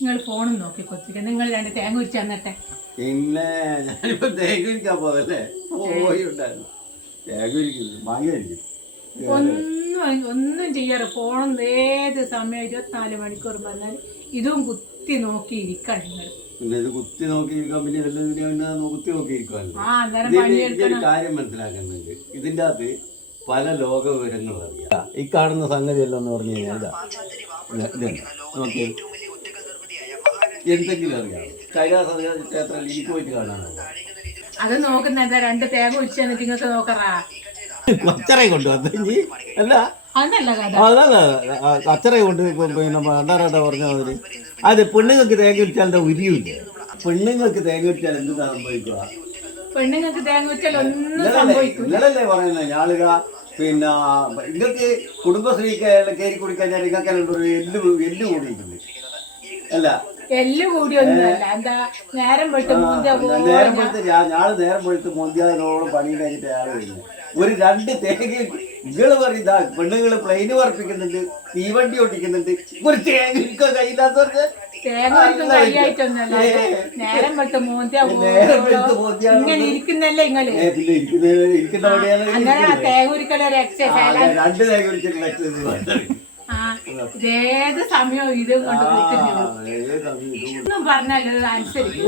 നിങ്ങൾ ഫോണും നോക്കി കൊച്ചിക്ക് നിങ്ങൾ രണ്ട് തേങ്ങ ഉരിച്ച് തന്നിട്ടെ. പിന്നെ ഞാനിപ്പോ തേങ്ങരിക്കാൻ പോതല്ലേ പോയി ഉണ്ടായിരുന്നു തേങ്ങരിക്കുന്നു മാങ്ങയായിരിക്കും ഒന്നും ഒന്നും ചെയ്യാറ്. ഫോണും ഏത് സമയം ഇരുപത്തിനാല് മണിക്കൂർ വന്നാൽ ഇതും കുത്തി നോക്കി ഇരിക്കണം നിങ്ങൾ. പിന്നെ ഇത് കുത്തി നോക്കിയിരിക്കാൻ പിന്നെ ഇതെല്ലാം കുത്തി നോക്കിയിരിക്കുമല്ലോ കാര്യം മനസ്സിലാക്കുന്നുണ്ട്. ഇതിന്റെ അകത്ത് പല ലോക വിവരങ്ങളും അറിയാം. ഈ കാണുന്ന സംഗതി എല്ലാം എന്ന് പറഞ്ഞു കഴിഞ്ഞാൽ നോക്കി എന്തെങ്കിലും അറിയാം. കൈലാസ ക്ഷേത്രം എനിക്ക് പോയിട്ട് കാണാനോ അത് നോക്കുന്നത് രണ്ട് തേങ്ങ ഉരിച്ച് തന്നിട്ട് നിങ്ങൾക്ക് നോക്കറാ? കൊച്ചറ കൊണ്ടുവന്നു അല്ല. അതല്ല കച്ചറ കൊണ്ട് എന്താ പിന്നെ പണ്ടാരാട്ട പറഞ്ഞ മാതിരി. അത് പെണ്ണുങ്ങൾക്ക് തേങ്ങ എന്താ ഉരിയില്ല? പെണ്ണുങ്ങൾക്ക് തേങ്ങ ഇട്ടാൽ എന്താ സംഭവിക്കുക പെണ്ണുങ്ങൾക്ക് തേങ്ങ ഉച്ചാൽ ഒന്നും സംഭവിക്കും നിങ്ങളല്ലേ പറയുന്നത് ഞാളുക പിന്നെ നിങ്ങൾക്ക് കുടുംബശ്രീ കയറി കുടിക്കാൻ നിങ്ങൾക്ക് എല്ലു എല്ല് എല്ല് കൂടിയിട്ടുണ്ട്. അല്ല എല്ല് കൂടിയൊന്നുമല്ല എന്താ നേരം വെട്ട് നേരം പോലത്തെ ഞാൾ നേരം മുന്തിയാതിനോട് പണി കഴിഞ്ഞിട്ട് അയാൾ ഒരു രണ്ട് തേങ്ങ ഇങ്ങൾ പറയുന്ന പെണ്ണുങ്ങൾ പ്ലെയിന് പറപ്പിക്കുന്നുണ്ട് തീവണ്ടി ഓട്ടിക്കുന്നുണ്ട് ഒരു തേങ്ങ കയ്യില്ലാത്ത പറഞ്ഞാൽ അങ്ങനെ തേങ്ങ എക്സസൈസ് രണ്ട് തേങ്ങ ഏത് സമയവും ഇത് കൊണ്ട് നിൽക്കുന്നു പറഞ്ഞാൽ അനുസരിക്കും.